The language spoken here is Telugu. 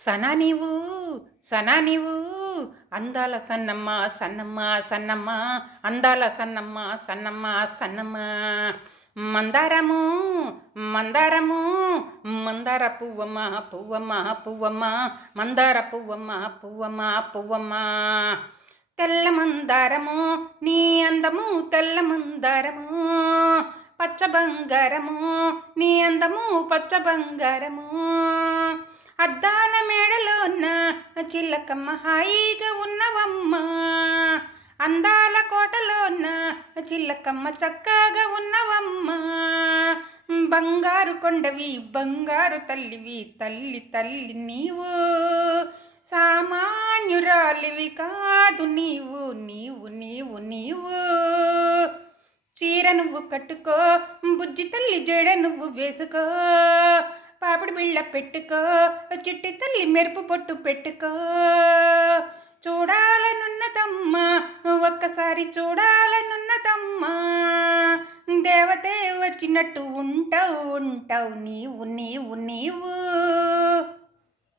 సనా నీవు సనా నీవు అందాల సన్నమ్మ సన్నమ్మ సన్నమ్మ అందాల సన్నమ్మ సన్నమ్మ సన్నమ్మ మందారము మందారము మందార పువ్వమ్మ పువ్వమ్మ పువ్వమ్మ మందార పువ్వమ్మ పువ్వమ్మ పువ్వమ్మ తెల్ల మందారము నీ అందము తెల్ల మందారము పచ్చ బంగారము నీ అందము పచ్చ బంగారము అద్దాల మేడలోన చిల్లకమ్మ హాయిగా ఉన్నవమ్మ అందాల కోటలోన చిల్లకమ్మ చక్కగా ఉన్నవమ్మ బంగారు కొండవి బంగారు తల్లివి తల్లి తల్లి నీవు సామాన్యురాలివి కాదు నీవు నీవు నీవు నీవు చీర నువ్వు కట్టుకో బుజ్జి తల్లి జడ నువ్వు వేసుకో పాపిడి బిళ్ళ పెట్టుకో చిట్టి తల్లి మెరుపు పొట్టు పెట్టుకో చూడాలనున్నదమ్మా ఒక్కసారి చూడాలనున్నదమ్మా దేవతే వచ్చినట్టు ఉంటావు ఉంటావు నీవు నీవు నీవు